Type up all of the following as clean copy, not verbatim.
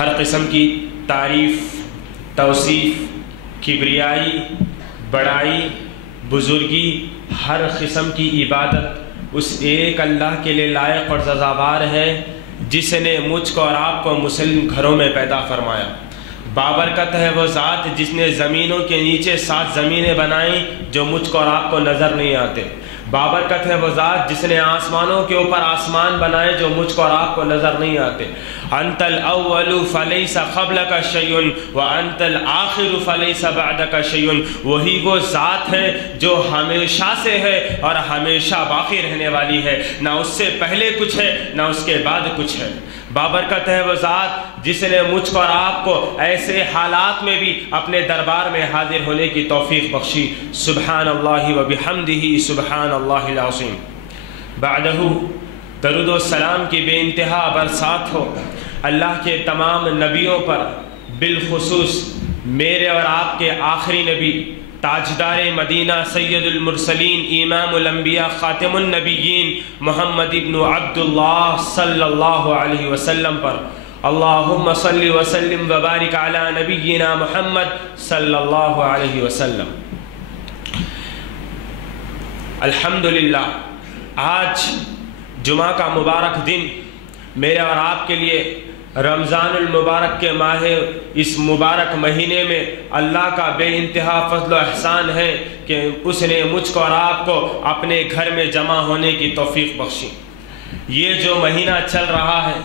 ہر قسم کی تعریف، توصیف، کبریائی، بڑائی، بزرگی، ہر قسم کی عبادت اس ایک اللہ کے لیے لائق اور سزاوار ہے جس نے مجھ کو اور آپ کو مسلم گھروں میں پیدا فرمایا۔ بابرکت ہے وہ ذات جس نے زمینوں کے نیچے 7 زمینیں بنائیں جو مجھ کو اور آپ کو نظر نہیں آتے۔ بابرکت ہے وہ ذات جس نے آسمانوں کے اوپر آسمان بنائے جو مجھ کو اور آپ کو نظر نہیں آتے۔ انت الاول فلیس قبلک شیء وانت الآخر فلیس بعدک شیء، وہی وہ ذات ہے جو ہمیشہ سے ہے اور ہمیشہ باقی رہنے والی ہے، نہ اس سے پہلے کچھ ہے نہ اس کے بعد کچھ ہے۔ بابرکت ہے وہ ذات جس نے مجھ کو اور آپ کو ایسے حالات میں بھی اپنے دربار میں حاضر ہونے کی توفیق بخشی۔ سبحان اللہ و بحمدہ سبحان اللہ العظیم۔ بعدہ درود و سلام کی بے انتہا برسات ہو اللہ کے تمام نبیوں پر، بالخصوص میرے اور آپ کے آخری نبی تاجدار مدینہ سید المرسلین امام الانبیاء خاتم النبیین محمد ابن عبداللہ صلی اللہ علیہ وسلم پر۔ اللہم صلی وسلم وبارک علی نبینا محمد صلی اللہ علیہ وسلم۔ الحمدللہ آج جمعہ کا مبارک دن میرے اور آپ کے لیے رمضان المبارک کے ماہ اس مبارک مہینے میں اللہ کا بے انتہا فضل و احسان ہے کہ اس نے مجھ کو اور آپ کو اپنے گھر میں جمع ہونے کی توفیق بخشی۔ یہ جو مہینہ چل رہا ہے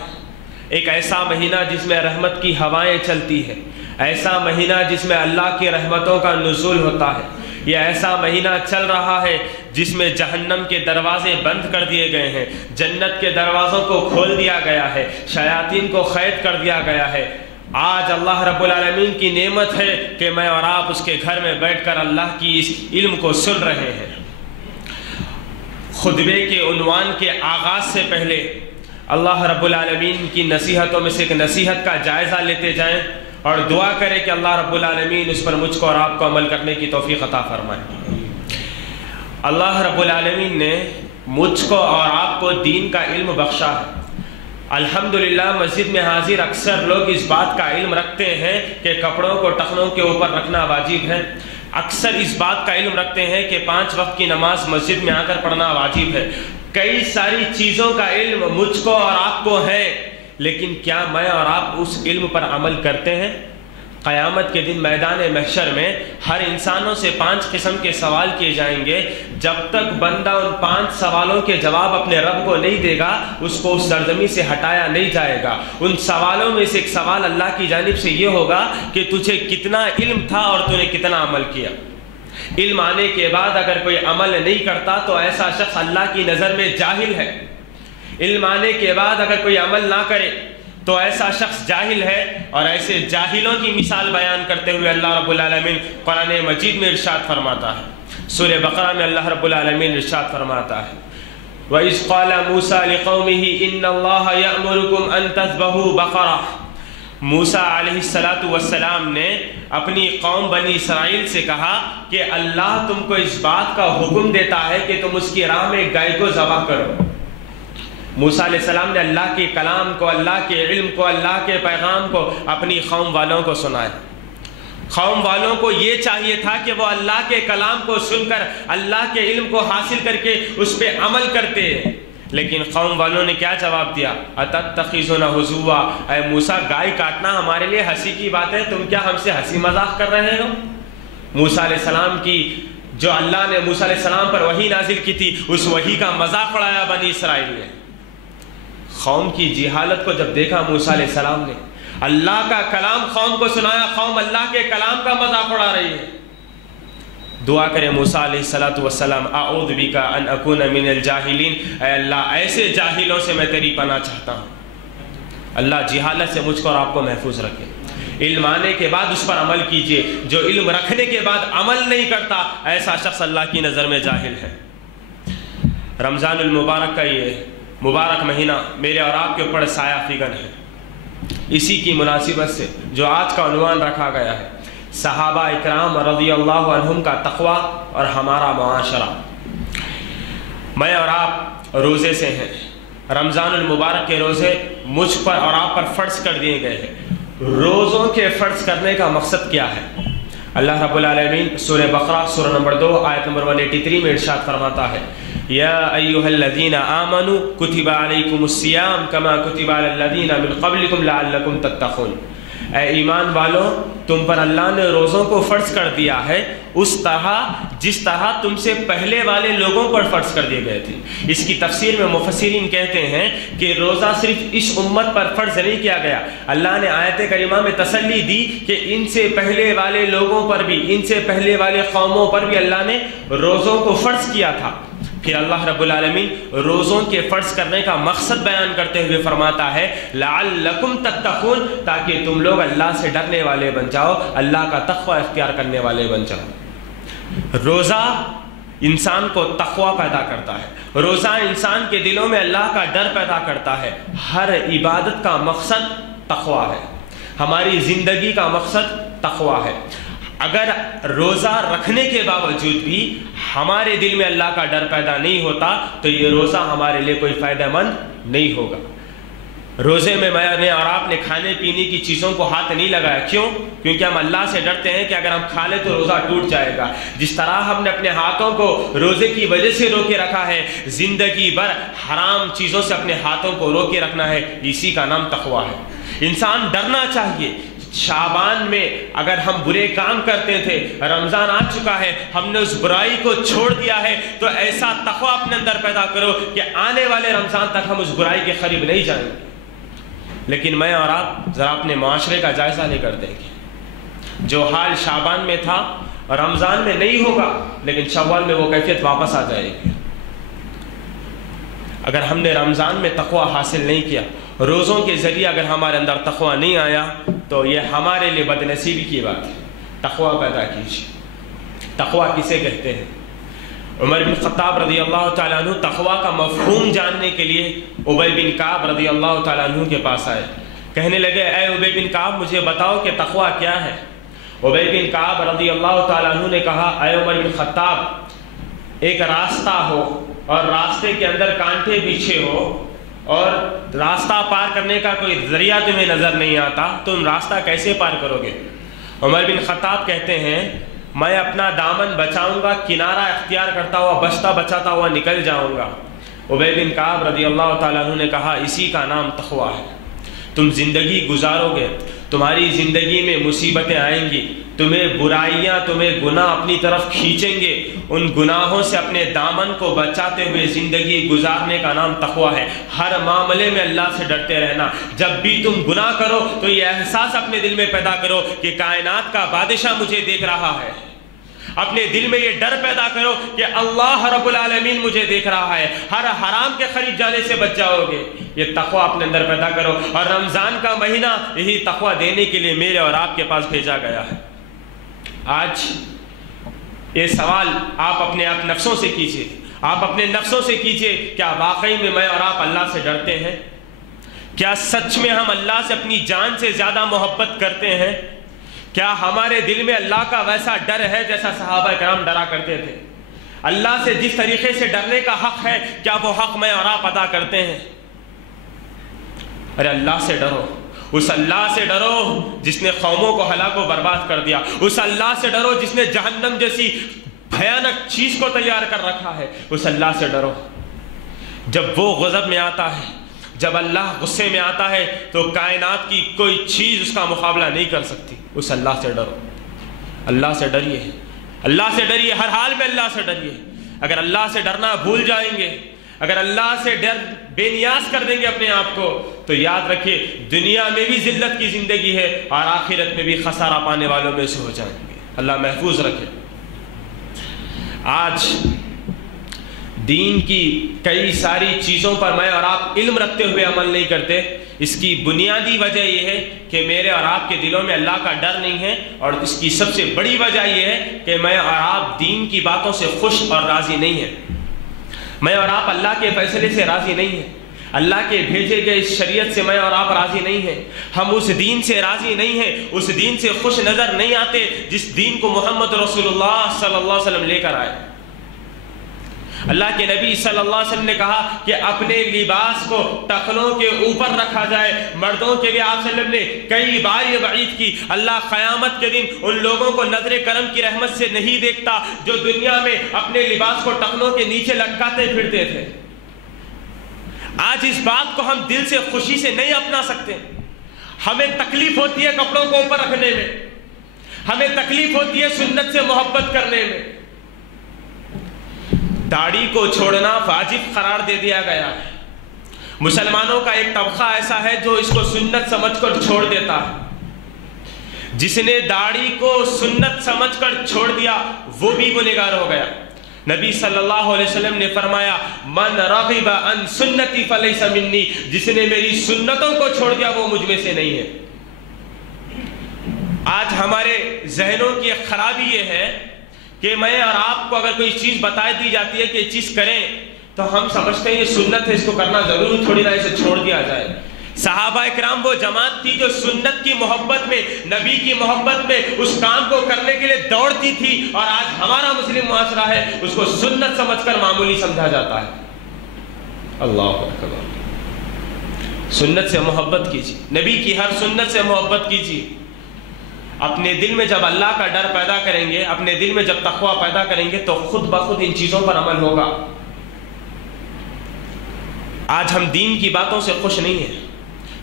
ایک ایسا مہینہ جس میں رحمت کی ہوائیں چلتی ہے، ایسا مہینہ جس میں اللہ کی رحمتوں کا نزول ہوتا ہے، یہ ایسا مہینہ چل رہا ہے جس میں جہنم کے دروازے بند کر دیے گئے ہیں، جنت کے دروازوں کو کھول دیا گیا ہے، شیاطین کو قید کر دیا گیا ہے۔ آج اللہ رب العالمین کی نعمت ہے کہ میں اور آپ اس کے گھر میں بیٹھ کر اللہ کی اس علم کو سن رہے ہیں۔ خطبے کے عنوان کے آغاز سے پہلے اللہ رب العالمین کی نصیحتوں میں سے ایک نصیحت کا جائزہ لیتے جائیں اور دعا کریں کہ اللہ رب العالمین اس پر مجھ کو اور آپ کو عمل کرنے کی توفیق عطا فرمائے۔ اللہ رب العالمین نے مجھ کو اور آپ کو دین کا علم بخشا ہے۔ الحمدللہ مسجد میں حاضر اکثر لوگ اس بات کا علم رکھتے ہیں کہ کپڑوں کو ٹخنوں کے اوپر رکھنا واجب ہے، اکثر اس بات کا علم رکھتے ہیں کہ 5 وقت کی نماز مسجد میں آ کر پڑھنا واجب ہے۔ کئی ساری چیزوں کا علم مجھ کو اور آپ کو ہے، لیکن کیا میں اور آپ اس علم پر عمل کرتے ہیں؟ قیامت کے دن میدان محشر میں ہر انسانوں سے 5 قسم کے سوال کیے جائیں گے۔ جب تک بندہ ان 5 سوالوں کے جواب اپنے رب کو نہیں دے گا اس کو اس سرزمین سے ہٹایا نہیں جائے گا۔ ان سوالوں میں سے ایک سوال اللہ کی جانب سے یہ ہوگا کہ تجھے کتنا علم تھا اور تو نے کتنا عمل کیا۔ علم آنے کے بعد اگر کوئی عمل نہیں کرتا تو ایسا شخص اللہ کی نظر میں جاہل ہے۔ علم آنے کے بعد اگر کوئی عمل نہ کرے تو ایسا شخص جاہل ہے، اور ایسے جاہلوں کی مثال بیان کرتے ہوئے اللہ رب العالمین قرآن مجید میں ارشاد فرماتا ہے۔ سورہ بقرہ میں اللہ رب العالمین ارشاد فرماتا ہے وَإِذْ قَالَ مُوسَىٰ لِقَوْمِهِ إِنَّ اللَّهَ يَأْمُرُكُمْ أَن تَذْبَحُوا بَقَرَةً۔ موسیٰ علیہ السلام نے اپنی قوم بنی اسرائیل سے کہا کہ اللہ تم کو اس بات کا حکم دیتا ہے کہ تم اس کی راہ میں گائے کو ذبح کرو۔ موسیٰ علیہ السلام نے اللہ کے کلام کو، اللہ کے علم کو، اللہ کے پیغام کو اپنی قوم والوں کو سنایا۔ قوم والوں کو یہ چاہیے تھا کہ وہ اللہ کے کلام کو سن کر اللہ کے علم کو حاصل کر کے اس پہ عمل کرتے، لیکن قوم والوں نے کیا جواب دیا؟ اتتخذون ہزوا، اے موسیٰ گائے کاٹنا ہمارے لیے ہنسی کی بات ہے، تم کیا ہم سے ہنسی مذاق کر رہے ہو؟ موسیٰ علیہ السلام کی جو اللہ نے موسیٰ علیہ السلام پر وحی نازل کی تھی اس وحی کا مذاق اڑایا بنی اسرائیل نے۔ قوم کی جہالت کو جب دیکھا موسیٰ علیہ السلام نے اللہ کا کلام قوم کو سنایا، قوم اللہ کے کلام کا مذاق اڑا رہی ہے۔ دعا کریں موسیٰ علیہ السلام اعوذ بک ان اکون من الجاہلین، اے اللہ ایسے جاہلوں سے میں تیری پناہ چاہتا ہوں۔ اللہ جہالت سے مجھ کو اور آپ کو محفوظ رکھے۔ علم آنے کے بعد اس پر عمل کیجئے، جو علم رکھنے کے بعد عمل نہیں کرتا ایسا شخص اللہ کی نظر میں جاہل ہے۔ رمضان المبارک کا یہ مبارک مہینہ میرے اور آپ کے اوپر سایہ فگن ہے۔ اسی کی مناسبت سے جو آج کا عنوان رکھا گیا ہے صحابہ اکرام رضی اللہ عنہم کا تقویٰ اور ہمارا معاشرہ۔ میں اور آپ روزے سے ہیں، رمضان المبارک کے روزے مجھ پر اور آپ پر فرض کر دیے گئے ہیں۔ روزوں کے فرض کرنے کا مقصد کیا ہے؟ اللہ رب العالمین سورہ بقرہ سورہ نمبر 2 آیت نمبر 183 میں ارشاد فرماتا ہے، یا ایھا الذین آمنوا کتب علیکم الصیام کما کتب علی الذین من قبلکم لعلکم تتقون۔ اے ایمان والو، تم پر اللہ نے روزوں کو فرض کر دیا ہے اس طرح جس طرح تم سے پہلے والے لوگوں پر فرض کر دیے گئے تھے۔ اس کی تفسیر میں مفسرین کہتے ہیں کہ روزہ صرف اس امت پر فرض نہیں کیا گیا، اللہ نے آیت کریمہ میں تسلی دی کہ ان سے پہلے والے لوگوں پر بھی، ان سے پہلے والے قوموں پر بھی اللہ نے روزوں کو فرض کیا تھا۔ پھر اللہ رب العالمین روزوں کے فرض کرنے کا مقصد بیان کرتے ہوئے فرماتا ہے لعلکم تتقون، تاکہ تم لوگ اللہ سے ڈرنے والے بن جاؤ، اللہ کا تقوی اختیار کرنے والے بن جاؤ۔ روزہ انسان کو تقوی پیدا کرتا ہے، روزہ انسان کے دلوں میں اللہ کا ڈر پیدا کرتا ہے۔ ہر عبادت کا مقصد تقوی ہے، ہماری زندگی کا مقصد تقوی ہے۔ اگر روزہ رکھنے کے باوجود بھی ہمارے دل میں اللہ کا ڈر پیدا نہیں ہوتا تو یہ روزہ ہمارے لیے کوئی فائدہ مند نہیں ہوگا۔ روزے میں میں نے اور آپ نے کھانے پینے کی چیزوں کو ہاتھ نہیں لگایا، کیوں؟ کیونکہ ہم اللہ سے ڈرتے ہیں کہ اگر ہم کھا لیں تو روزہ ٹوٹ جائے گا۔ جس طرح ہم نے اپنے ہاتھوں کو روزے کی وجہ سے روکے رکھا ہے، زندگی بھر حرام چیزوں سے اپنے ہاتھوں کو روکے رکھنا ہے، اسی کا نام تقویٰ ہے۔ انسان ڈرنا چاہیے۔ شعبان میں اگر ہم برے کام کرتے تھے، رمضان آ چکا ہے، ہم نے اس برائی کو چھوڑ دیا ہے، تو ایسا تقویٰ اپنے اندر پیدا کرو کہ آنے والے رمضان تک ہم اس برائی کے قریب نہیں جائیں گے۔ لیکن میں اور آپ ذرا اپنے معاشرے کا جائزہ لے کر دیکھیں، جو حال شعبان میں تھا رمضان میں نہیں ہوگا، لیکن شوال میں وہ کیفیت واپس آ جائے گی۔ اگر ہم نے رمضان میں تقویٰ حاصل نہیں کیا، روزوں کے ذریعے اگر ہمارے اندر تقویٰ نہیں آیا تو یہ ہمارے لیے بد نصیبی کی بات ہے۔ تقویٰ پیدا کیجیے۔ تقویٰ کسے کہتے ہیں؟ عمر بن خطاب رضی اللہ تعالیٰ عنہ تقویٰ کا مفہوم جاننے کے لیے ابی بن کعب رضی اللہ تعالیٰ عنہ کے پاس آئے، کہنے لگے اے ابی بن کعب مجھے بتاؤ کہ تقویٰ کیا ہے؟ ابی بن کعب رضی اللہ تعالیٰ عنہ نے کہا اے عمر بن خطاب، ایک راستہ ہو اور راستے کے اندر کانٹے بچھے ہو اور راستہ پار کرنے کا کوئی ذریعہ تمہیں نظر نہیں آتا، تم راستہ کیسے پار کرو گے؟ عمر بن خطاب کہتے ہیں میں اپنا دامن بچاؤں گا، کنارہ اختیار کرتا ہوا بچتا بچاتا ہوا نکل جاؤں گا۔ ابی بن کعب رضی اللہ تعالیٰ عنہ نے کہا اسی کا نام تقویٰ ہے۔ تم زندگی گزارو گے، تمہاری زندگی میں مصیبتیں آئیں گی، تمہیں برائیاں، تمہیں گناہ اپنی طرف کھینچیں گے، ان گناہوں سے اپنے دامن کو بچاتے ہوئے زندگی گزارنے کا نام تقویٰ ہے۔ ہر معاملے میں اللہ سے ڈرتے رہنا۔ جب بھی تم گناہ کرو تو یہ احساس اپنے دل میں پیدا کرو کہ کائنات کا بادشاہ مجھے دیکھ رہا ہے۔ اپنے دل میں یہ ڈر پیدا کرو کہ اللہ رب العالمین مجھے دیکھ رہا ہے، ہر حرام کے قریب جانے سے بچ جاؤ گے۔ یہ تقویٰ اپنے اندر پیدا کرو، اور رمضان کا مہینہ یہی تقویٰ دینے کے لیے میرے اور آپ کے پاس بھیجا گیا ہے۔ آج یہ سوال آپ اپنے آپ نفسوں سے کیجئے، آپ اپنے نفسوں سے کیجئے، کیا واقعی میں اور آپ اللہ سے ڈرتے ہیں؟ کیا سچ میں ہم اللہ سے اپنی جان سے زیادہ محبت کرتے ہیں؟ کیا ہمارے دل میں اللہ کا ویسا ڈر ہے جیسا صحابہ کرام ڈرا کرتے تھے؟ اللہ سے جس طریقے سے ڈرنے کا حق ہے، کیا وہ حق میں اور آپ ادا کرتے ہیں؟ ارے اللہ سے ڈرو، اس اللہ سے ڈرو جس نے قوموں کو ہلاک و برباد کر دیا، اس اللہ سے ڈرو جس نے جہنم جیسی بھیانک چیز کو تیار کر رکھا ہے، اس اللہ سے ڈرو۔ جب وہ غضب میں آتا ہے، جب اللہ غصے میں آتا ہے تو کائنات کی کوئی چیز اس کا مقابلہ نہیں کر سکتی۔ اس اللہ سے ڈرو، اللہ سے ڈریے، اللہ سے ڈریے، ہر حال میں اللہ سے ڈریے۔ اگر اللہ سے ڈرنا بھول جائیں گے، اگر اللہ سے ڈر بے نیاز کر دیں گے اپنے آپ کو، تو یاد رکھیے دنیا میں بھی ذلت کی زندگی ہے اور آخرت میں بھی خسارہ پانے والوں میں سے ہو جائیں گے۔ اللہ محفوظ رکھے۔ آج دین کی کئی ساری چیزوں پر میں اور آپ علم رکھتے ہوئے عمل نہیں کرتے، اس کی بنیادی وجہ یہ ہے کہ میرے اور آپ کے دلوں میں اللہ کا ڈر نہیں ہے، اور اس کی سب سے بڑی وجہ یہ ہے کہ میں اور آپ دین کی باتوں سے خوش اور راضی نہیں ہیں۔ میں اور آپ اللہ کے فیصلے سے راضی نہیں ہیں، اللہ کے بھیجے گئے اس شریعت سے میں اور آپ راضی نہیں ہیں، ہم اس دین سے راضی نہیں ہیں، اس دین سے خوش نظر نہیں آتے جس دین کو محمد رسول اللہ صلی اللہ علیہ وسلم لے کر آئے۔ اللہ کے نبی صلی اللہ علیہ وسلم نے کہا کہ اپنے لباس کو ٹخنوں کے اوپر رکھا جائے. مردوں کے لیے آپ صلی اللہ علیہ وسلم نے کئی بار یہ وعید کی. اللہ قیامت کے دن ان لوگوں کو نظر کرم کی رحمت سے نہیں دیکھتا جو دنیا میں اپنے لباس کو ٹخنوں کے نیچے لٹکاتے پھرتے تھے. آج اس بات کو ہم دل سے خوشی سے نہیں اپنا سکتے. ہمیں تکلیف ہوتی ہے کپڑوں کو اوپر رکھنے میں, ہمیں تکلیف ہوتی ہے سنت سے محبت کرنے میں. داڑھی کو چھوڑنا واجب قرار دے دیا گیا ہے. مسلمانوں کا ایک طبقہ ایسا ہے جو اس کو سنت سمجھ کر چھوڑ دیتا ہے. جس نے داڑھی کو سنت سمجھ کر چھوڑ دیا وہ بھی گنہگار ہو گیا. نبی صلی اللہ علیہ وسلم نے فرمایا من رغب عن سنتی فلیس منی, جس نے میری سنتوں کو چھوڑ دیا وہ مجھ میں سے نہیں ہے. آج ہمارے ذہنوں کی ایک خرابی یہ ہے کہ میں اور آپ کو اگر کوئی چیز بتا دی جاتی ہے کہ یہ چیز کریں تو ہم سمجھتے ہیں یہ سنت ہے, اس کو کرنا ضروری تھوڑی نہ اسے چھوڑ دیا جائے. صحابہ اکرام وہ جماعت تھی جو سنت کی محبت میں, نبی کی محبت میں اس کام کو کرنے کے لیے دوڑتی تھی, اور آج ہمارا مسلم معاشرہ ہے اس کو سنت سمجھ کر معمولی سمجھا جاتا ہے. اللہ اکبر. سنت سے محبت کیجیے, نبی کی ہر سنت سے محبت کیجیے. اپنے دل میں جب اللہ کا ڈر پیدا کریں گے, اپنے دل میں جب تقوی پیدا کریں گے تو خود بخود ان چیزوں پر عمل ہوگا. آج ہم دین کی باتوں سے خوش نہیں ہیں.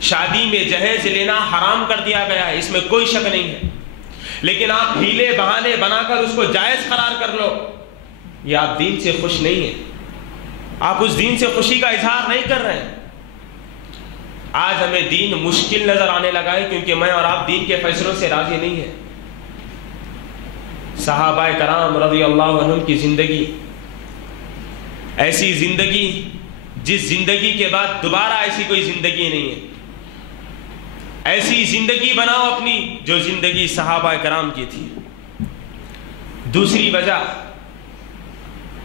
شادی میں جہیز لینا حرام کر دیا گیا ہے, اس میں کوئی شک نہیں ہے, لیکن آپ ہیلے بہانے بنا کر اس کو جائز قرار کر لو. یہ آپ دین سے خوش نہیں ہیں, آپ اس دین سے خوشی کا اظہار نہیں کر رہے ہیں. آج ہمیں دین مشکل نظر آنے لگا ہے کیونکہ میں اور آپ دین کے فیصلوں سے راضی نہیں ہیں. صحابہ کرام رضی اللہ عنہم کی زندگی ایسی زندگی جس زندگی کے بعد دوبارہ ایسی کوئی زندگی نہیں ہے. ایسی زندگی بناؤ اپنی جو زندگی صحابہ کرام کی تھی. دوسری وجہ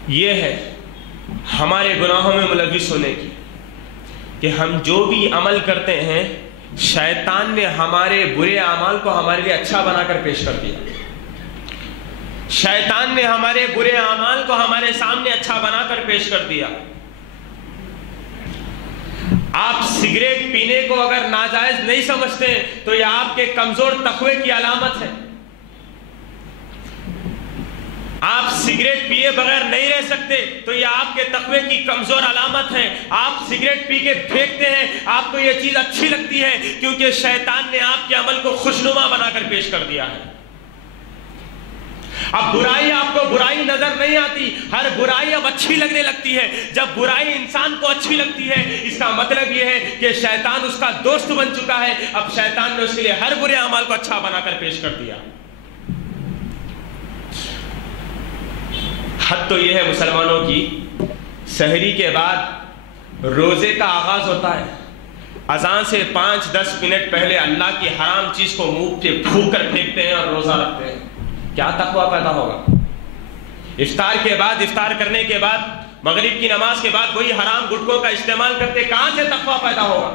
یہ ہے ہمارے گناہوں میں ملوث ہونے کی کہ ہم جو بھی عمل کرتے ہیں شیطان نے ہمارے برے اعمال کو ہمارے لیے اچھا بنا کر پیش کر دیا. شیطان نے ہمارے برے اعمال کو ہمارے سامنے اچھا بنا کر پیش کر دیا. آپ سگریٹ پینے کو اگر ناجائز نہیں سمجھتے تو یہ آپ کے کمزور تقوی کی علامت ہے. آپ سگریٹ پیے بغیر نہیں رہ سکتے تو یہ آپ کے تقوی کی کمزور علامت ہے. آپ سگریٹ پی کے پھینکتے ہیں, آپ کو یہ چیز اچھی لگتی ہے کیونکہ شیطان نے آپ کے عمل کو خوشنما بنا کر پیش کر دیا ہے. اب برائی آپ کو برائی نظر نہیں آتی, ہر برائی اب اچھی لگنے لگتی ہے. جب برائی انسان کو اچھی لگتی ہے اس کا مطلب یہ ہے کہ شیطان اس کا دوست بن چکا ہے. اب شیطان نے اس کے لیے ہر برے اعمال کو اچھا بنا کر پیش کر دیا. حد تو یہ ہے مسلمانوں کی, سحری کے بعد روزے کا آغاز ہوتا ہے. اذان سے 5-10 منٹ پہلے اللہ کی حرام چیز کو منہ پہ پھونک کر پھینکتے ہیں اور روزہ رکھتے ہیں. کیا تقوی پیدا ہوگا؟ افطار کے بعد, افطار کرنے کے بعد, مغرب کی نماز کے بعد وہی حرام گٹکوں کا استعمال کرتے, کہاں سے تقوی پیدا ہوگا؟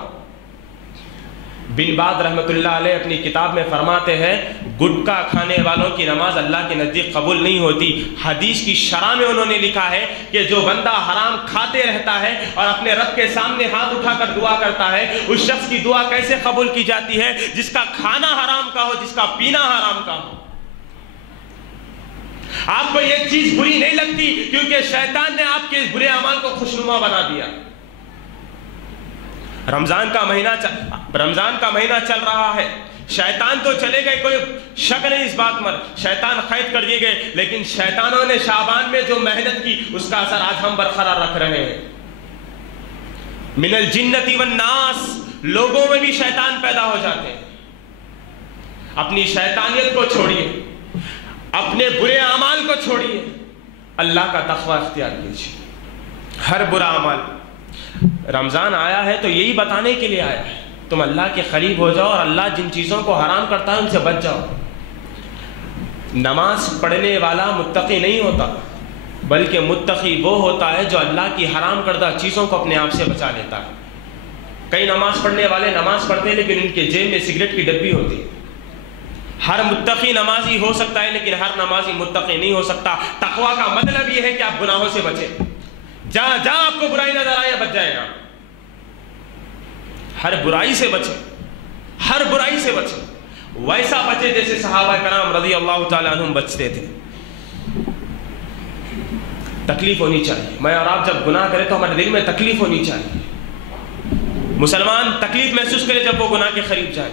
بن باز رحمت اللہ علیہ اپنی کتاب میں فرماتے ہیں گٹکا کھانے والوں کی نماز اللہ کے نزدیک قبول نہیں ہوتی. حدیث کی شرح میں انہوں نے لکھا ہے کہ جو بندہ حرام کھاتے رہتا ہے اور اپنے رب کے سامنے ہاتھ اٹھا کر دعا کرتا ہے, اس شخص کی دعا کیسے قبول کی جاتی ہے جس کا کھانا حرام کا ہو, جس کا پینا حرام کا ہو. آپ کو یہ چیز بری نہیں لگتی کیونکہ شیطان نے آپ کے اس برے اعمال کو خوشنما بنا دیا. رمضان کا مہینہ چل رہا ہے, شیطان تو چلے گئے, کوئی شک نہیں اس بات میں, شیطان قید کر دیے گئے, لیکن شیطانوں نے شعبان میں جو محنت کی اس کا اثر آج ہم برقرار رکھ رہے ہیں. من الجنۃ والناس, لوگوں میں بھی شیطان پیدا ہو جاتے ہیں. اپنی شیطانیت کو چھوڑیے, اپنے برے اعمال کو چھوڑیے, اللہ کا تقوی اختیار کیجیے. ہر برا عمل, رمضان آیا ہے تو یہی بتانے کے لیے آیا ہے تم اللہ کے قریب ہو جاؤ اور اللہ جن چیزوں کو حرام کرتا ہے ان سے بچ جاؤ. نماز پڑھنے والا متقی نہیں ہوتا بلکہ متقی وہ ہوتا ہے جو اللہ کی حرام کردہ چیزوں کو اپنے آپ سے بچا لیتا ہے. کئی نماز پڑھنے والے نماز پڑھتے ہیں لیکن ان کے جیب میں سگریٹ کی ڈبی ہوتی ہے. ہر متقی نمازی ہو سکتا ہے لیکن ہر نمازی متقی نہیں ہو سکتا. تقوی کا مطلب یہ ہے کہ آپ گناہوں سے بچیں. جہاں جہاں آپ کو برائی نظر آئے بچ جائیں آپ. ہر برائی سے بچیں, ہر برائی سے بچیں, ویسا بچے جیسے صحابہ کرام رضی اللہ تعالیٰ عنہم بچتے تھے. تکلیف ہونی چاہیے. میں اور آپ جب گناہ کریں تو ہمارے دل میں تکلیف ہونی چاہیے. مسلمان تکلیف محسوس کرے جب وہ گناہ کے قریب جائے.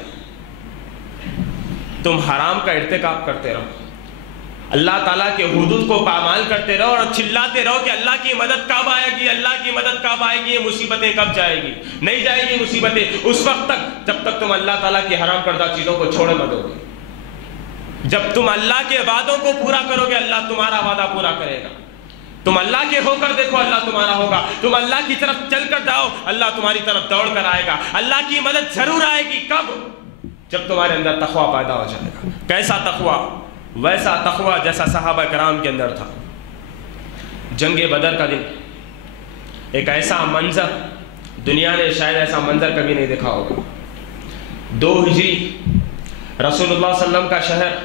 تم حرام کا ارتکاب کرتے رہو, اللہ تعالیٰ کے حدود کو پامال کرتے رہو اور چلاتے رہو کہ اللہ کی مدد کب آئے گی, اللہ کی مدد کب آئے گی, یہ مصیبتیں کب جائے گی. نہیں جائے گی مصیبتیں اس وقت تک جب تک تم اللہ تعالیٰ کی حرام کردہ چیزوں کو چھوڑے نہ دو گے. جب تم اللہ کے وعدوں کو پورا کرو گے اللہ تمہارا وعدہ پورا کرے گا. تم اللہ کے ہو کر دیکھو اللہ تمہارا ہوگا. تم اللہ کی طرف چل کر جاؤ اللہ تمہاری طرف دوڑ کر آئے گا. اللہ کی مدد ضرور آئے گی. کب؟ جب تمہارے اندر تقویٰ پیدا ہو جائے گا. کیسا تقویٰ؟ ویسا تقویٰ جیسا صحابہ کرام کے اندر تھا. جنگ بدر کا دن, ایک ایسا منظر دنیا نے شاید ایسا منظر کبھی نہیں دیکھا ہوگا. 2 ہجری رسول اللہ صلی اللہ علیہ وسلم کا شہر,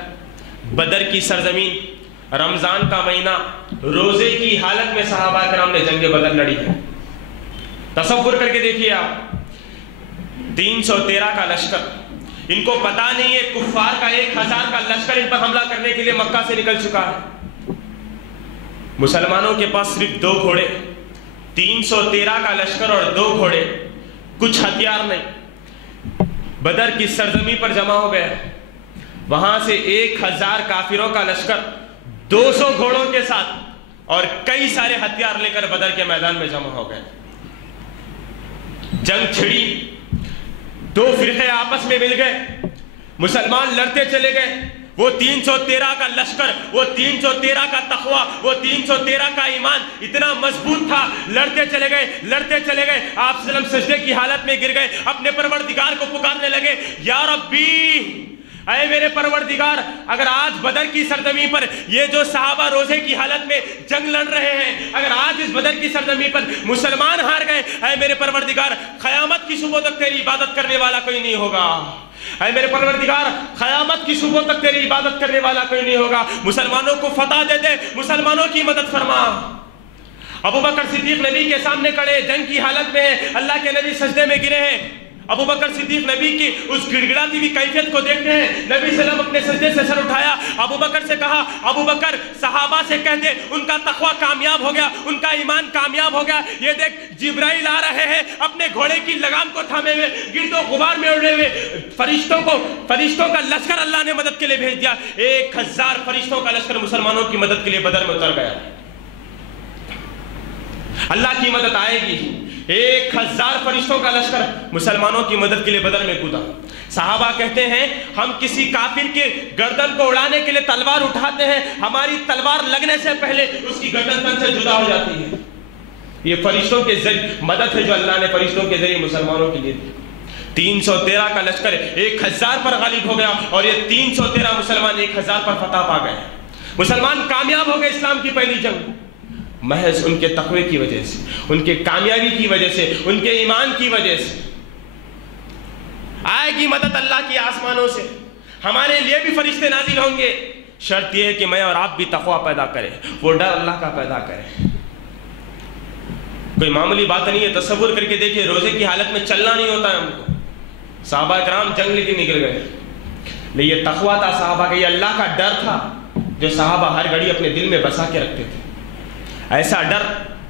بدر کی سرزمین, رمضان کا مہینہ, روزے کی حالت میں صحابہ کرام نے جنگ بدر لڑی ہے. تصور کر کے دیکھیے آپ, 313 کا لشکر, ان کو پتا نہیں ہے کفار کا 1000 کا لشکر ان پر حملہ کرنے کے لیے مکہ سے نکل چکا ہے. مسلمانوں کے پاس صرف 2 گھوڑے, 313 کا لشکر اور 2 گھوڑے, کچھ ہتھیار نہیں. بدر کی سرزمین پر جمع ہو گئے. وہاں سے 1000 کافروں کا لشکر 200 گھوڑوں کے ساتھ اور کئی سارے ہتھیار لے کر بدر کے میدان میں جمع ہو گئے. جنگ چھڑی, 2 فرقے آپس میں مل گئے, مسلمان لڑتے چلے گئے. وہ 313 کا لشکر, وہ 313 کا تقویٰ, وہ 313 کا ایمان اتنا مضبوط تھا. لڑتے چلے گئے, لڑتے چلے گئے. آپ صلی اللہ علیہ وسلم سجدے کی حالت میں گر گئے, اپنے پروردگار کو پکارنے لگے, یا ربی, اے میرے پروردگار, اگر آج بدر کی سرزمین پر یہ جو صحابہ روزے کی حالت میں جنگ لڑ رہے ہیں, اگر آج اس بدر کی سرزمین پر مسلمان ہار گئے, اے میرے پروردگار قیامت کی صبح تک تیری عبادت کرنے والا کوئی نہیں ہوگا. اے میرے پروردگار قیامت کی صبح تک تیری عبادت کرنے والا کوئی نہیں ہوگا. مسلمانوں کو فتح دے دے, مسلمانوں کی مدد فرما. ابو بکر صدیق نبی کے سامنے کھڑے, جنگ کی حالت میں ہیں, اللہ کے نبی سجدے میں گرے ہیں. ابو بکر صدیق نبی کی اس گڑگڑاتی ہوئی کیفیت کو دیکھتے ہیں. نبی صلی اللہ علیہ وسلم اپنے سجدے سے سر اٹھایا, ابو بکر سے کہا, ابو بکر صحابہ سے کہہ دے ان کا تقویٰ کامیاب ہو گیا, ان کا ایمان کامیاب ہو گیا. یہ دیکھ جبرائیل آ رہے ہیں اپنے گھوڑے کی لگام کو تھامے ہوئے, گرد و غبار میں اڑے ہوئے. فرشتوں کا لشکر اللہ نے مدد کے لیے بھیج دیا. 1000 فرشتوں کا لشکر مسلمانوں کی مدد کے لیے بدر میں اتر گیا. اللہ کی مدد آئے گی. 1000 فرشتوں کا لشکر مسلمانوں کی مدد کے لیے بدر میں کودا. صحابہ کہتے ہیں ہم کسی کافر کے گردن کو اڑانے کے لیے تلوار اٹھاتے ہیں, ہماری تلوار لگنے سے پہلے اس کی گردن تن سے جدا ہو جاتی ہے. یہ فرشتوں کے ذریعے مدد ہے جو اللہ نے فرشتوں کے ذریعے مسلمانوں کے لیے دی. 313 کا لشکر 1000 پر غالب ہو گیا اور یہ 313 مسلمان 1000 پر فتح پا گئے. مسلمان کامیاب ہو گئے اسلام کی پہلی جنگ, محض ان کے تقوی کی وجہ سے, ان کے کامیابی کی وجہ سے, ان کے ایمان کی وجہ سے. آئے گی مدد اللہ کی آسمانوں سے, ہمارے لیے بھی فرشتے نازل ہوں گے. شرط یہ ہے کہ میں اور آپ بھی تقوی پیدا کریں, وہ ڈر اللہ کا پیدا کریں. کوئی معمولی بات نہیں ہے. تصور کر کے دیکھیں, روزے کی حالت میں چلنا نہیں ہوتا ہے ہم کو. صحابہ کرام جنگ لے کے نکل گئے, لیکن یہ تقوی تھا صحابہ کا, یہ اللہ کا ڈر تھا جو صحابہ ہر گھڑی اپنے دل میں بسا کے رکھتے تھے. ایسا ڈر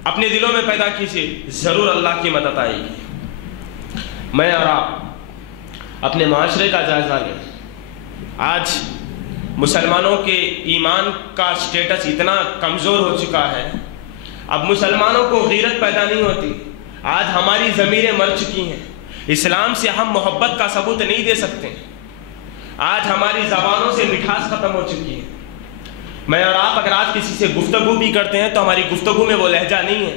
اپنے دلوں میں پیدا کیجیے, ضرور اللہ کی مدد آئے گی. میں اور آپ اپنے معاشرے کا جائزہ لیں. آج مسلمانوں کے ایمان کا سٹیٹس اتنا کمزور ہو چکا ہے, اب مسلمانوں کو غیرت پیدا نہیں ہوتی. آج ہماری ضمیریں مر چکی ہیں, اسلام سے ہم محبت کا ثبوت نہیں دے سکتے. آج ہماری زبانوں سے مٹھاس ختم ہو چکی ہے. میں اور آپ اگر آج کسی سے گفتگو بھی کرتے ہیں تو ہماری گفتگو میں وہ لہجہ نہیں ہے.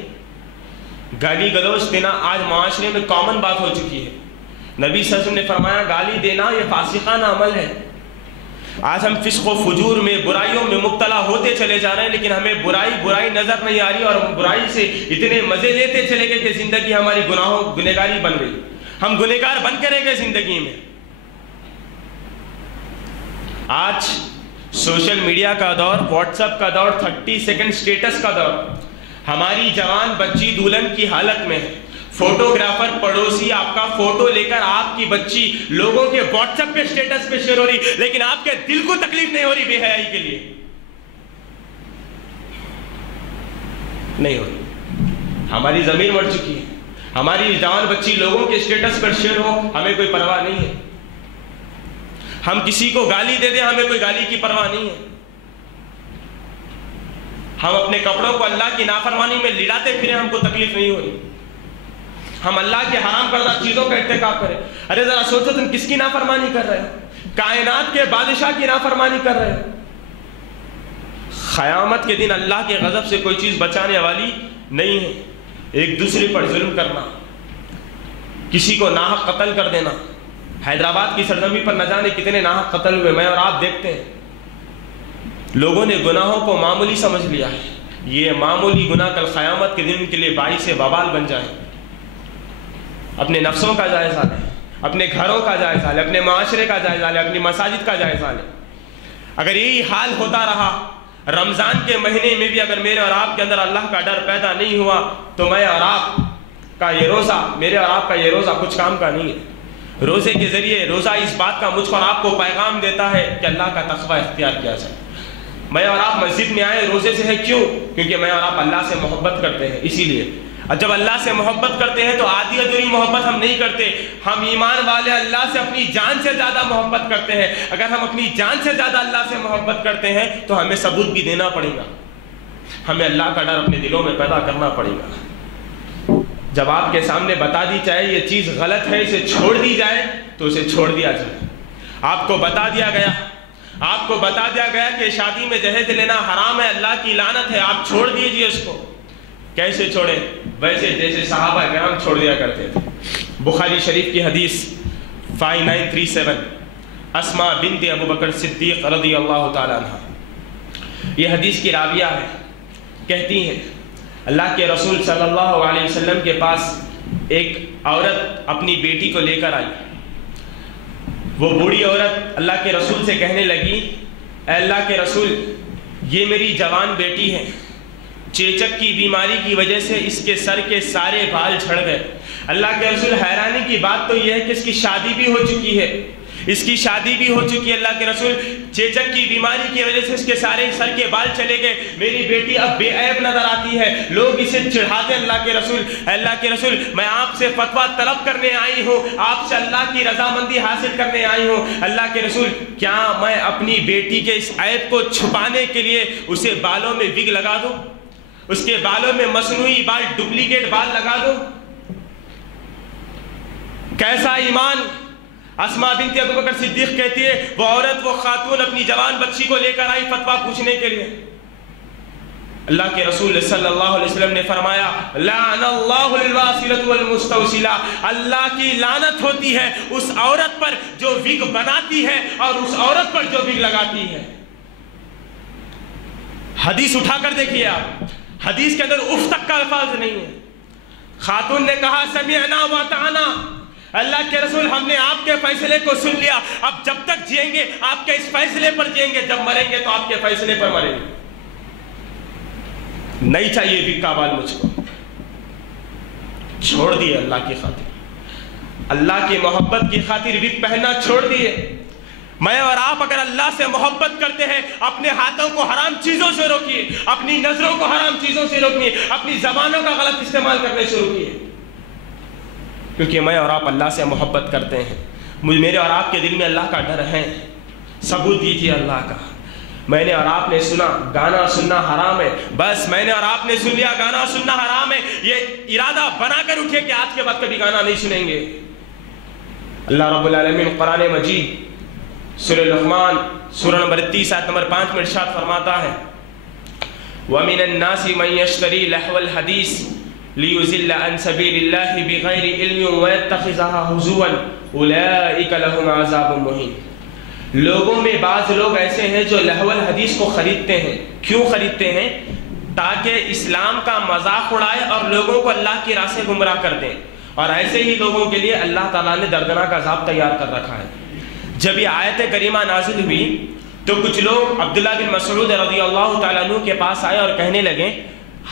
گالی گلوچ دینا آج معاشرے میں کامن بات ہو چکی ہے. نبی صلی اللہ علیہ وسلم نے فرمایا گالی دینا یہ فاسقانہ عمل ہے. آج ہم فسق و فجور میں, برائیوں میں مبتلا ہوتے چلے جا رہے ہیں, لیکن ہمیں برائی نظر نہیں آ رہی اور ہم برائی سے اتنے مزے لیتے چلے گئے کہ زندگی ہماری گنہگاری بن گئی. ہم گنہگار بن کے رہ گئے زندگی میں. آج سوشل میڈیا کا دور, واٹس ایپ کا دور, 30 سیکنڈ سٹیٹس کا دور, ہماری جوان بچی دلہن کی حالت میں ہے، فوٹوگرافر پڑوسی آپ کا فوٹو لے کر آپ کی بچی لوگوں کے واٹس ایپ پہ اسٹیٹس پہ شیئر ہو رہی، لیکن آپ کے دل کو تکلیف نہیں ہو رہی بے حیائی کے لیے؟ نہیں ہو رہی۔ ہماری ضمیر مر چکی ہے، ہماری جوان بچی لوگوں کے اسٹیٹس پر شیئر ہو، ہمیں کوئی پرواہ نہیں ہے۔ ہم کسی کو گالی دے دیں، ہمیں کوئی گالی کی پرواہ نہیں ہے۔ ہم اپنے کپڑوں کو اللہ کی نافرمانی میں لڑاتے پھریں، ہم کو تکلیف نہیں ہو رہی۔ ہم اللہ کے حرام کردہ چیزوں کا ارتکاب کریں، ارے ذرا سوچو تم کس کی نافرمانی کر رہے ہو؟ کائنات کے بادشاہ کی نافرمانی کر رہے ہو۔ قیامت کے دن اللہ کے غضب سے کوئی چیز بچانے والی نہیں ہے۔ ایک دوسرے پر ظلم کرنا، کسی کو ناحق قتل کر دینا، حیدرآباد کی سرزمین پر نہ جانے کتنے ناحق قتل ہوئے، میں اور آپ دیکھتے ہیں۔ لوگوں نے گناہوں کو معمولی سمجھ لیا ہے، یہ معمولی گناہ کل قیامت کے دن کے لیے باعث وبال بن جائیں۔ اپنے نفسوں کا جائزہ لیں، اپنے گھروں کا جائزہ لیں، اپنے معاشرے کا جائزہ لیں، اپنی مساجد کا جائزہ لیں۔ اگر یہی حال ہوتا رہا رمضان کے مہینے میں بھی، اگر میرے اور آپ کے اندر اللہ کا ڈر پیدا نہیں ہوا، تو میں اور آپ کا یہ روزہ، میرے اور آپ کا یہ روزہ کچھ کام کا نہیں ہے۔ روزے کے ذریعے روزہ اس بات کا مجھ کو اور آپ کو پیغام دیتا ہے کہ اللہ کا تقوی اختیار کیا جائے۔ میں اور آپ مسجد میں آئے روزے سے ہے، کیوں؟ کیونکہ میں اور آپ اللہ سے محبت کرتے ہیں، اسی لیے۔ اور جب اللہ سے محبت کرتے ہیں تو آدھی ادھوری محبت ہم نہیں کرتے، ہم ایمان والے اللہ سے اپنی جان سے زیادہ محبت کرتے ہیں۔ اگر ہم اپنی جان سے زیادہ اللہ سے محبت کرتے ہیں تو ہمیں ثبوت بھی دینا پڑے گا، ہمیں اللہ کا ڈر اپنے دلوں میں پیدا کرنا پڑے گا۔ جب آپ کے سامنے بتا دی جائے یہ چیز غلط ہے، اسے چھوڑ دی جائے، تو اسے چھوڑ دیا جائے۔ آپ کو بتا دیا گیا کہ شادی میں جہیز لینا حرام ہے، اللہ کی لعنت ہے، آپ چھوڑ دیجئے اس کو۔ کیسے چھوڑیں؟ ویسے جیسے صحابہ کرام چھوڑ دیا کرتے تھے۔ بخاری شریف کی حدیث 5937، اسماء بنت ابو بکر صدیق رضی اللہ تعالیٰ عنہ، یہ حدیث کی راویہ ہے، کہتی ہیں اللہ کے رسول صلی اللہ علیہ وسلم کے پاس ایک عورت اپنی بیٹی کو لے کر آئی۔ وہ بوڑھی عورت اللہ کے رسول سے کہنے لگی، اے اللہ کے رسول، یہ میری جوان بیٹی ہے، چیچک کی بیماری کی وجہ سے اس کے سر کے سارے بال جھڑ گئے۔ اللہ کے رسول حیرانی کی بات تو یہ ہے کہ اس کی شادی بھی ہو چکی ہے، اللہ کے رسول چیچک کی بیماری کی وجہ سے اس کے سارے سر کے بال چلے گئے، میری بیٹی اب بے عیب نظر آتی ہے، لوگ اسے چڑھاتے ہیں۔ اللہ کے رسول میں آپ سے فتویٰ طلب کرنے آئی ہوں، آپ سے اللہ کی رضامندی حاصل کرنے آئی ہوں۔ اللہ کے رسول کیا میں اپنی بیٹی کے اس عیب کو چھپانے کے لیے اسے بالوں میں وگ لگا دوں، اس کے بالوں میں مصنوعی بال، ڈپلیکیٹ بال لگا دو؟ کیسا ایمان! اسماء بنت ابو بکر صدیق کہتی ہے وہ عورت، وہ خاتون اپنی جوان بچی کو لے کر آئی فتویٰ پوچھنے کے لیے۔ اللہ کے رسول صلی اللہ علیہ وسلم نے فرمایا لعن اللہ الواصلۃ والمستوصلہ، اللہ کی لعنت ہوتی ہے اس عورت پر جو وگ بناتی ہے اور اس عورت پر جو وگ لگاتی ہے۔ حدیث اٹھا کر دیکھیے آپ، حدیث کے اندر اف تک کا الفاظ نہیں ہے۔ خاتون نے کہا سمعنا واطعنا، اللہ کے رسول ہم نے آپ کے فیصلے کو سن لیا، اب جب تک جئیں گے آپ کے اس فیصلے پر جئیں گے، جب مریں گے تو آپ کے فیصلے پر مریں گے۔ نہیں چاہیے وگ کا بال مجھ کو، چھوڑ دیے اللہ کی خاطر، اللہ کی محبت کی خاطر وگ پہننا چھوڑ دیے۔ میں اور آپ اگر اللہ سے محبت کرتے ہیں، اپنے ہاتھوں کو حرام چیزوں سے روکیے، اپنی نظروں کو حرام چیزوں سے روکیے، اپنی زبانوں کا غلط استعمال کرنے سے روکیے، کیونکہ میں اور آپ اللہ سے محبت کرتے ہیں۔ میرے اور آپ کے دل میں اللہ کا ڈر ہے، ثبوت دیجیے اللہ کا۔ میں نے اور آپ نے سنا گانا سننا حرام ہے، بس میں نے اور آپ نے سن لیا گانا سننا حرام ہے، یہ ارادہ بنا کر اٹھے کہ آج کے بعد کبھی گانا نہیں سنیں گے۔ اللہ رب العالمین قرآن مجید سورہ لقمان سورہ نمبر 30 آیت نمبر 5 میں ارشاد فرماتا ہے وَمِنَ النَّاسِ مَن يَشْتَرِي لَهْوَ الْحَدِيثِ لِيُضِلَّ عَن سَبِيلِ اللَّهِ بِغَيْرِ عِلْمٍ وَيَتَّخِذَهَا هُزُوًا أُولَئِكَ لَهُمْ عَذَابٌ مُهِينٌ۔ لوگوں میں بعض لوگ ایسے ہیں جو لہو الحدیث کو خریدتے ہیں۔ کیوں خریدتے ہیں؟ تاکہ اسلام کا مذاق اڑائے اور لوگوں کو اللہ کی راہ سے گمراہ کر دیں، اور ایسے ہی لوگوں کے لیے اللہ تعالیٰ نے دردناک عذاب تیار کر رکھا ہے۔ جب یہ آیت کریمہ نازل ہوئی تو کچھ لوگ عبداللہ بن مسعود رضی اللہ تعالیٰ عنہ کے پاس آئے اور کہنے لگے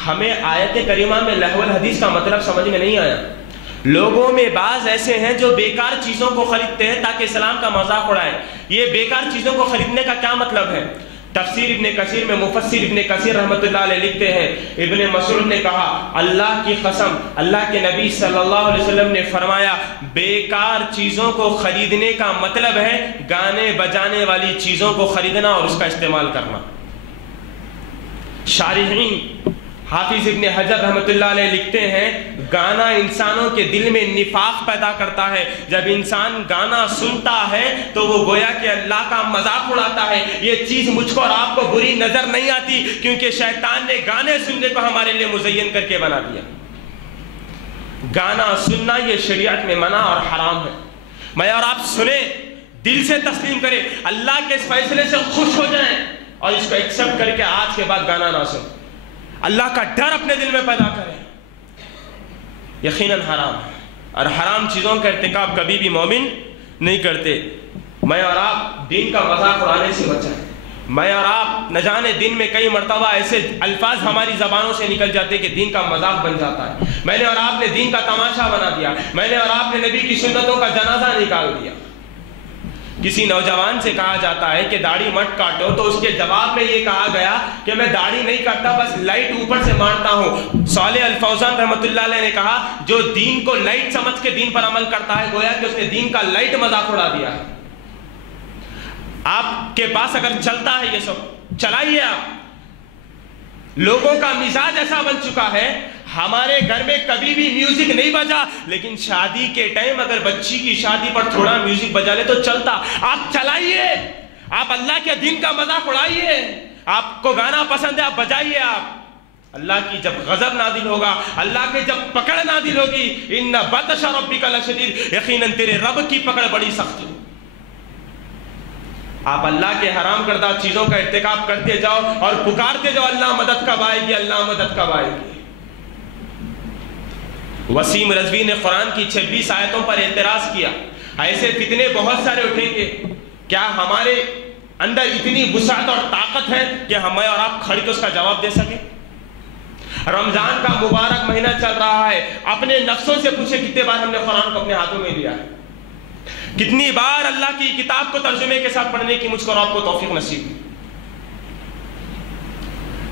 ہمیں آیت کریمہ میں لہو الحدیث کا مطلب سمجھ میں نہیں آیا. لوگوں میں بعض ایسے ہیں جو بیکار چیزوں کو خریدتے ہیں تاکہ اسلام کا مذاق اڑائے. یہ بیکار چیزوں کو خریدنے کا کیا مطلب ہے؟ تفسیر ابن کثیر میں مفسر ابن کثیر رحمۃ اللہ علیہ لکھتے ہیں ابن مسعود نے کہا اللہ کی قسم اللہ کے نبی صلی اللہ علیہ وسلم نے فرمایا بیکار چیزوں کو خریدنے کا مطلب ہے گانے بجانے والی چیزوں کو خریدنا اور اس کا استعمال کرنا. شارحین حافظ ابن حجر رحمۃ اللہ علیہ لکھتے ہیں گانا انسانوں کے دل میں نفاق پیدا کرتا ہے. جب انسان گانا سنتا ہے تو وہ گویا کہ اللہ کا مذاق اڑاتا ہے. یہ چیز مجھ کو اور آپ کو بری نظر نہیں آتی کیونکہ شیطان نے گانے سننے کو ہمارے لیے مزین کر کے بنا دیا. گانا سننا یہ شریعت میں منع اور حرام ہے. میں اور آپ سنیں, دل سے تسلیم کریں, اللہ کے اس فیصلے سے خوش ہو جائیں اور اس کو ایکسپٹ کر کے آج کے بعد گانا نہ سنیں. اللہ کا ڈر اپنے دل میں پیدا کریں. یقیناً حرام ہے اور حرام چیزوں کا ارتکاب کبھی بھی مومن نہیں کرتے. میں اور آپ دین کا مذاق اڑانے سے بچائیں. میں اور آپ نہ جانے دن میں کئی مرتبہ ایسے الفاظ ہماری زبانوں سے نکل جاتے کہ دین کا مذاق بن جاتا ہے. میں نے اور آپ نے دین کا تماشا بنا دیا. میں نے اور آپ نے نبی کی سنتوں کا جنازہ نکال دیا. کسی نوجوان سے کہا جاتا ہے کہ داڑھی مت کاٹو تو اس کے جواب میں یہ کہا گیا کہ میں داڑھی نہیں کاٹتا بس لائٹ اوپر سے مارتا ہوں. صالح الفوزان رحمۃ اللہ علیہ نے کہا جو دین کو لائٹ سمجھ کے دین پر عمل کرتا ہے گویا کہ اس نے دین کا لائٹ مذاق اڑا دیا ہے. آپ کے پاس اگر چلتا ہے یہ سب چلائیے. آپ لوگوں کا مزاج ایسا بن چکا ہے ہمارے گھر میں کبھی بھی میوزک نہیں بجا لیکن شادی کے ٹائم اگر بچی کی شادی پر تھوڑا میوزک بجا لے تو چلتا. آپ چلائیے, آپ اللہ کے دین کا مذاق اڑائیے. آپ کو گانا پسند ہے آپ بجائیے. آپ اللہ کی جب غضب نازل ہوگا, اللہ کی جب پکڑ نازل ہوگی, ان بطش ربک لشدید, یقیناً تیرے رب کی پکڑ بڑی سخت ہے. آپ اللہ کے حرام کردہ چیزوں کا ارتکاب کرتے جاؤ اور پکارتے جاؤ اللہ مدد کب آئے گی, اللہ مدد کب آئے گی. وسیم رضوی نے قرآن کی 26 آیتوں پر اعتراض کیا. ایسے فتنے بہت سارے اٹھیں گے, کیا ہمارے اندر اتنی وسعت اور طاقت ہے کہ ہم اور آپ کھڑی کے اس کا جواب دے سکیں؟ رمضان کا مبارک مہینہ چل رہا ہے, اپنے نفسوں سے پوچھیں کتنے بار ہم نے قرآن کو اپنے ہاتھوں میں لیا ہے, کتنی بار اللہ کی کتاب کو ترجمے کے ساتھ پڑھنے کی مجھ کو اور آپ کو توفیق نصیب.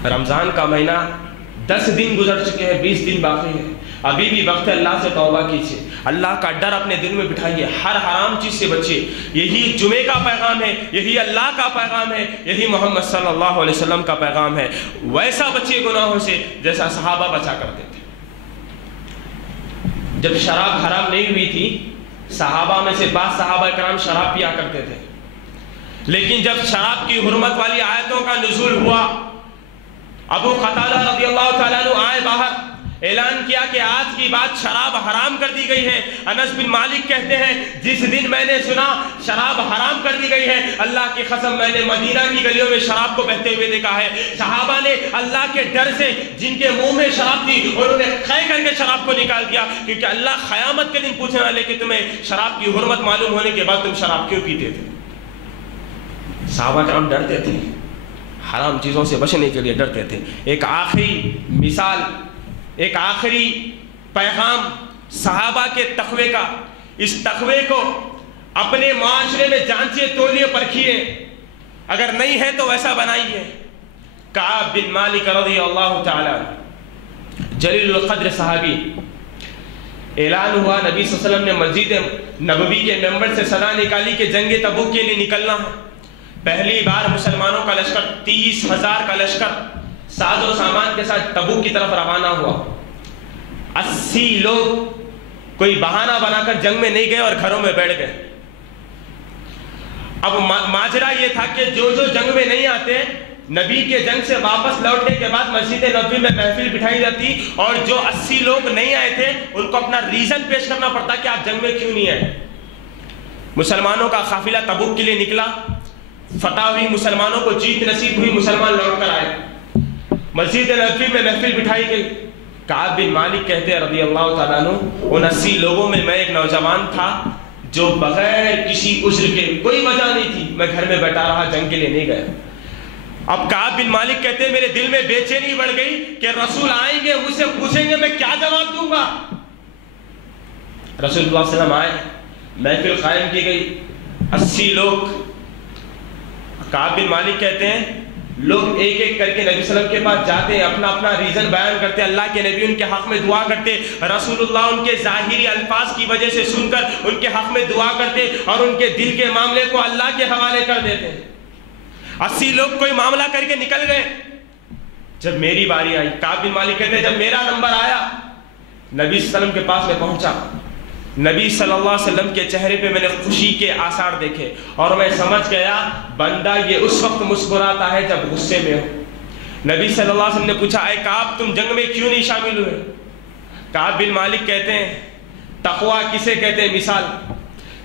رمضان کا مہینہ 10 دن گزر چکے ہیں, 20 دن باقی ہے. ابھی بھی وقت ہے, اللہ سے توبہ کیجیے, اللہ کا ڈر اپنے دل میں بٹھائیے, ہر حرام چیز سے بچیے. یہی جمعے کا پیغام ہے, یہی اللہ کا پیغام ہے, یہی محمد صلی اللہ علیہ وسلم کا پیغام ہے. ویسا بچیے گناہوں سے جیسا صحابہ بچا کرتے تھے. جب شراب حرام نہیں ہوئی تھی صحابہ میں سے بعض صحابہ کرام شراب پیا کرتے تھے, لیکن جب شراب کی حرمت والی آیتوں کا نزول ہوا ابو قتادہ رضی اللہ تعالیٰ عنہ آئے باہر, اعلان کیا کہ آج کی بات شراب حرام کر دی گئی ہے. انس بن مالک کہتے ہیں جس دن میں نے سنا شراب حرام کر دی گئی ہے اللہ کی قسم میں نے مدینہ کی گلیوں میں شراب کو بہتے ہوئے دیکھا ہے. صحابہ نے اللہ کے ڈر سے جن کے منہ میں شراب تھی انہوں نے قے کر کے شراب کو نکال دیا, کیونکہ اللہ قیامت کے دن پوچھنے والے کہ تمہیں شراب کی حرمت معلوم ہونے کے بعد تم شراب کیوں پیتے تھے. صحابہ کرام ڈرتے تھے, حرام چیزوں سے بچنے کے لیے ڈرتے تھے. ایک آخری مثال, ایک آخری پیغام صحابہ کے تقوی کا. اس تقوی کو اپنے معاشرے میں جانچیے, تولیے, پرکھیے, اگر نہیں ہے تو ویسا بنائیے. کعب بن مالک رضی اللہ تعالیٰ جلیل القدر صحابی, اعلان ہوا نبی صلی اللہ علیہ وسلم نے مسجد نبوی کے ممبر سے صدا نکالی کہ جنگ تبوک کے لیے نکلنا ہے. پہلی بار مسلمانوں کا لشکر 30,000 کا لشکر ساز و سامان کے ساتھ تبوک کی طرف روانہ ہوا. 80 لوگ کوئی بہانہ بنا کر جنگ میں نہیں گئے اور گھروں میں بیٹھ گئے. اب ماجرا یہ تھا کہ جو جنگ میں نہیں آتے نبی کے جنگ سے واپس لوٹنے کے بعد مسجد نبوی میں محفل بٹھائی جاتی اور جو 80 لوگ نہیں آئے تھے ان کو اپنا ریزن پیش کرنا پڑتا کہ آپ جنگ میں کیوں نہیں آئے. مسلمانوں کا قافلہ تبوک کے لیے نکلا, فتح ہوئی, مسلمانوں کو جیت نصیب ہوئی, مسلمان لوٹ کر آئے. مسجد نبوی میں محفل بٹھائی گئی. کعب بن مالک کہتے ہیں رضی اللہ تعالیٰ عنہ ان 80 لوگوں میں ایک نوجوان تھا جو بغیر کسی عذر کے, کوئی وجہ نہیں تھی, میں گھر میں بیٹھا رہا, جنگ کے لیے نہیں گیا. اب کعب بن مالک کہتے ہیں میرے دل میں بے چینی بڑھ گئی کہ رسول آئیں گے مجھ سے پوچھیں گے میں کیا جواب دوں گا. رسول اللہ صلی اللہ علیہ وسلم آئے, محفل قائم کی گئی, 80 لوگ. کعب بن مالک کہتے ہیں لوگ ایک ایک کر کے نبی صلی اللہ علیہ وسلم کے پاس جاتے ہیں, اپنا اپنا ریزن بیان کرتے, اللہ کے نبی ان کے حق میں دعا کرتے, رسول اللہ ان کے ظاہری الفاظ کی وجہ سے سن کر ان کے حق میں دعا کرتے اور ان کے دل کے معاملے کو اللہ کے حوالے کر دیتے. 80 لوگ کوئی معاملہ کر کے نکل گئے. جب میری باری آئی, کعب بن مالک کہتے ہیں جب میرا نمبر آیا نبی صلی اللہ علیہ وسلم کے پاس میں پہنچا, نبی صلی اللہ علیہ وسلم کے چہرے پہ میں نے خوشی کے آثار دیکھے اور میں سمجھ گیا بندہ یہ اس وقت مسکراتا ہے جب غصے میں ہو. نبی صلی اللہ علیہ وسلم نے پوچھا اے کعب تم جنگ میں کیوں نہیں شامل ہوئے؟ کعب بن مالک کہتے ہیں تقویٰ کسے کہتے ہیں مثال.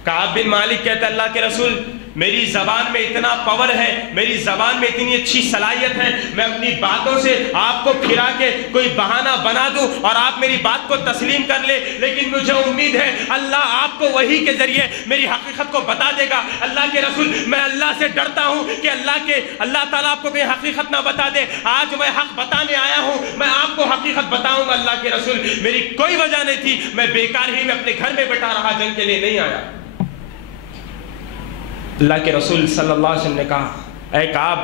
کعب بن مالک کہتے ہیں اللہ کے رسول میری زبان میں اتنا پاور ہے, میری زبان میں اتنی اچھی صلاحیت ہے, میں اپنی باتوں سے آپ کو پھرا کے کوئی بہانہ بنا دوں اور آپ میری بات کو تسلیم کر لے, لیکن مجھے امید ہے اللہ آپ کو وحی کے ذریعے میری حقیقت کو بتا دے گا. اللہ کے رسول میں اللہ سے ڈرتا ہوں کہ اللہ تعالیٰ آپ کو کوئی حقیقت نہ بتا دے. آج میں حق بتانے آیا ہوں, میں آپ کو حقیقت بتاؤں گا. اللہ کے رسول میری کوئی وجہ نہیں تھی, میں بیکار ہی میں اپنے گھر میں بیٹھا رہا, جنگ کے لیے نہیں آیا. اللہ کے رسول صلی اللہ علیہ وسلم نے کہا اے کعب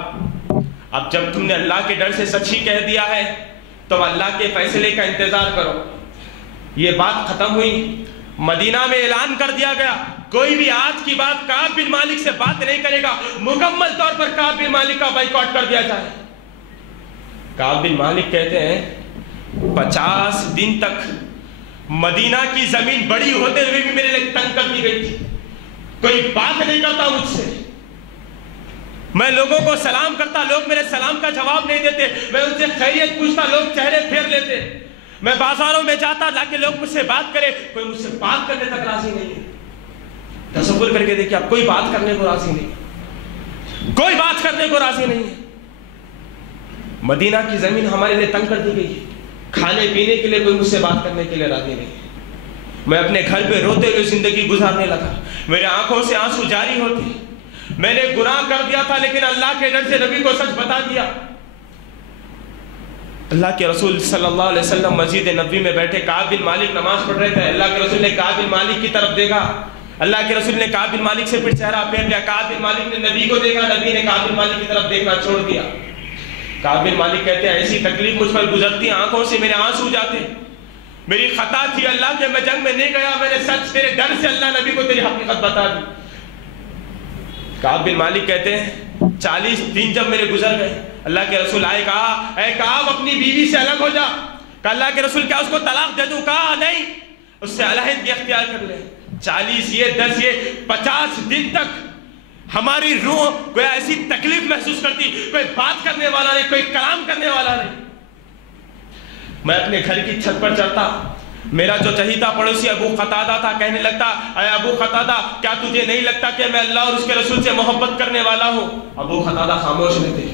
اب جب تم نے اللہ کے ڈر سے سچ ہی کہہ دیا ہے تو اللہ کے فیصلے کا انتظار کرو. یہ بات ختم ہوئی, مدینہ میں اعلان کر دیا گیا کوئی بھی آج کی بات کعب بن مالک سے بات نہیں کرے گا, مکمل طور پر کعب بن مالک کا بائیکاٹ کر دیا جائے. کعب بن مالک کہتے ہیں 50 دن تک مدینہ کی زمین بڑی ہوتے ہوئے بھی میرے لیے تنگ کر دی گئی تھی, کوئی بات نہیں کرتا مجھ سے. میں لوگوں کو سلام کرتا, لوگ میرے سلام کا جواب نہیں دیتے, میں ان سے خیریت پوچھتا, لوگ چہرے پھیر لیتے. میں بازاروں میں جاتا تاکہ لوگ مجھ سے بات کرے, کوئی مجھ سے بات کرنے تک راضی نہیں ہے. تصور کر کے دیکھیں آپ, کوئی بات کرنے کو راضی نہیں, کوئی بات کرنے کو راضی نہیں ہے. مدینہ کی زمین ہمارے لیے تنگ کر دی گئی ہے, کھانے پینے کے لیے کوئی مجھ سے بات کرنے کے لیے راضی نہیں ہے. میں اپنے گھر پہ روتے ہوئے زندگی گزارنے لگا, میرے آنکھوں سے آنسو جاری ہوتے. میں نے گناہ کر دیا تھا لیکن اللہ کے ڈر سے نبی کو سچ بتا دیا. اللہ کے رسول صلی اللہ علیہ وسلم مسجد نبوی میں بیٹھے, کعب بن مالک نماز پڑھ رہے تھے. اللہ کے رسول نے کعب بن مالک کی طرف دیکھا, اللہ کے رسول نے کعب بن مالک سے پھر چہرہ پھیر لیا. کعب بن مالک نے نبی کو دیکھا, نبی نے کعب بن مالک کی طرف دیکھنا چھوڑ دیا. کعب بن مالک کہتے ہیں ایسی تکلیف مجھ پر گزرتی, آنکھوں سے میرے آنسو جاتے. میری خطا تھی اللہ کہ میں جنگ میں نہیں گیا, میں نے سچ تیرے ڈر سے اللہ نبی کو تیری حقیقت بتا دی. کعب بن مالک کہتے ہیں 40 دن جب میرے گزر گئے, اللہ کے رسول آئے, کہا اے کعب اپنی بیوی سے الگ ہو جا. کہا اللہ کے رسول کیا اس کو طلاق دے دوں؟ کہا نہیں, اس سے علیحدگی اختیار کر لے. 40 یہ 10 یہ 50 دن تک ہماری روح کوئی ایسی تکلیف محسوس کرتی, کوئی بات کرنے والا نہیں, کوئی کلام کرنے والا نہیں. میں اپنے گھر کی چھت پر چڑھتا, میرا جو چہیتا پڑوسی ابو قتادہ تھا کہنے لگتا اے ابو قتادہ کیا تجھے نہیں لگتا کہ میں اللہ اور اس کے رسول سے محبت کرنے والا ہوں؟ ابو قتادہ خاموش رہتے.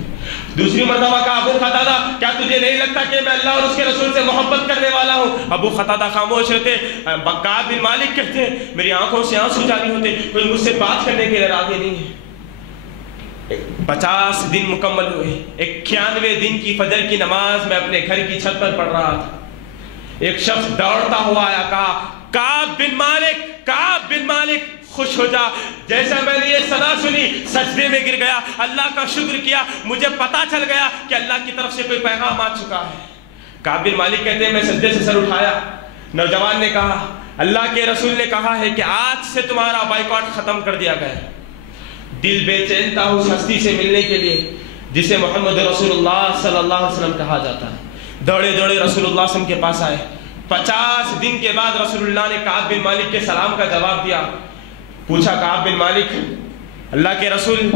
دوسری مرتبہ کہا ابو قتادہ کیا تجھے نہیں لگتا کہ میں اللہ اور اس کے رسول سے محبت کرنے والا ہوں؟ ابو قتادہ خاموش رہتے. کعب بن مالک کہتے ہیں میری آنکھوں سے آنسو جاری ہوتے, کوئی مجھ سے بات کرنے کے لیے راضی نہیں ہے. 50 دن مکمل ہوئے, 91 دن کی فجر کی نماز میں اپنے گھر کی چھت پر پڑھ رہا تھا. ایک شخص دوڑتا ہوا آیا, کہا کعب بن مالک, کعب بن مالک خوش ہو جا. جیسا میں نے یہ صدا سنی سجدے میں گر گیا, اللہ کا شکر کیا, مجھے پتا چل گیا کہ اللہ کی طرف سے کوئی پیغام آ چکا ہے. کعب بن مالک کہتے ہیں میں سجدے سے سر اٹھایا, نوجوان نے کہا اللہ کے رسول نے کہا ہے کہ آج سے تمہارا بائیکاٹ ختم کر دیا گیا. دل بے چین تھا اس ہستی سے ملنے کے لیے جسے محمد رسول اللہ صلی اللہ علیہ وسلم کہا جاتا ہے. دوڑے دوڑے رسول اللہ صلی اللہ علیہ وسلم کے پاس آئے. 50 دن کے بعد رسول اللہ نے کعب بن مالک کے سلام کا جواب دیا. پوچھا کعب بن مالک اللہ کے رسول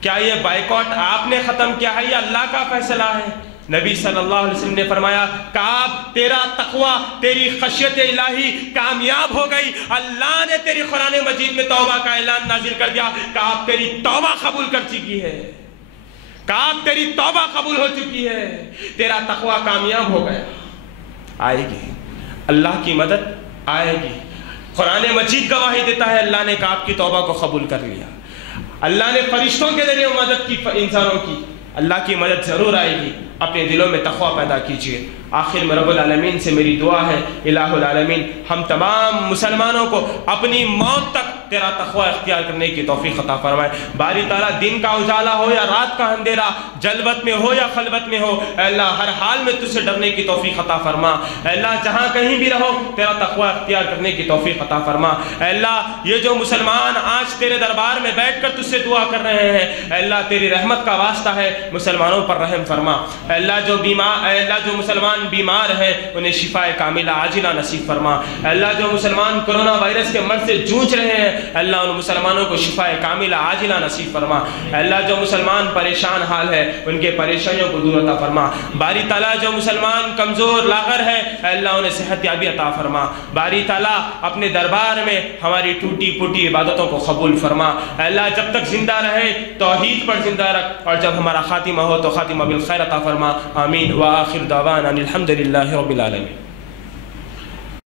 کیا یہ بائیکاٹ آپ نے ختم کیا ہے یا اللہ کا فیصلہ ہے؟ نبی صلی اللہ علیہ وسلم نے فرمایا کعب تیرا تقوی, تیری خشیت الہی کامیاب ہو گئی. اللہ نے تیری قرآن مجید میں توبہ کا اعلان نازل کر دیا. کعب تیری توبہ قبول کر چکی ہے, کعب تیری توبہ قبول ہو چکی ہے, تیرا تقوی کامیاب ہو گیا. آئے گی اللہ کی مدد, آئے گی. قرآن مجید گواہی دیتا ہے اللہ نے کعب کی توبہ کو قبول کر لیا. اللہ نے فرشتوں کے ذریعے مدد کی انسانوں کی. اللہ کی مدد ضرور آئے گی، اپنے دلوں میں تقویٰ پیدا کیجیے۔ آخر میں رب العالمین سے میری دعا ہے، الہ العالمین ہم تمام مسلمانوں کو اپنی موت تک تیرا تقویٰ اختیار کرنے کی توفیق عطا فرمائے۔ باری تعالیٰ دن کا اجالا ہو یا رات کا اندھیرا، جلوت میں ہو یا خلوت میں ہو، اے اللہ ہر حال میں تجھ سے ڈرنے کی توفیق عطا فرما۔ اے اللہ جہاں کہیں بھی رہو تیرا تقویٰ اختیار کرنے کی توفیق عطا فرما۔ اے اللہ یہ جو مسلمان آج تیرے دربار میں بیٹھ کر تجھ سے دعا کر رہے ہیں، اے اللہ تیری رحمت کا واسطہ ہے، مسلمانوں پر رحم فرما۔ اے اللہ جو مسلمان بیمار ہیں انہیں شفا کاملہ عاجلہ نصیب فرما۔ اے اللہ جو مسلمان کرونا وائرس کے مرض سے جوجھ رہے ہیں، اے اللہ ان مسلمانوں کو شفا کاملہ عاجلہ نصیب فرما۔ اے اللہ جو مسلمان پریشان حال ہے ان کے پریشانیوں کو دور عطا فرما۔ باری تعالیٰ جو مسلمان کمزور لاغر ہے، اے اللہ انہیں صحت یابی عطا فرما۔ باری تعالیٰ اپنے دربار میں ہماری ٹوٹی پھوٹی عبادتوں کو قبول فرما۔ اے اللہ جب تک زندہ رہے توحید پر زندہ رکھ، اور جب ہمارا خاتمہ ہو تو خاتمہ بالخیر عطا فرما۔ آمین وآخر دعوانا الحمد للہ رب العالمین۔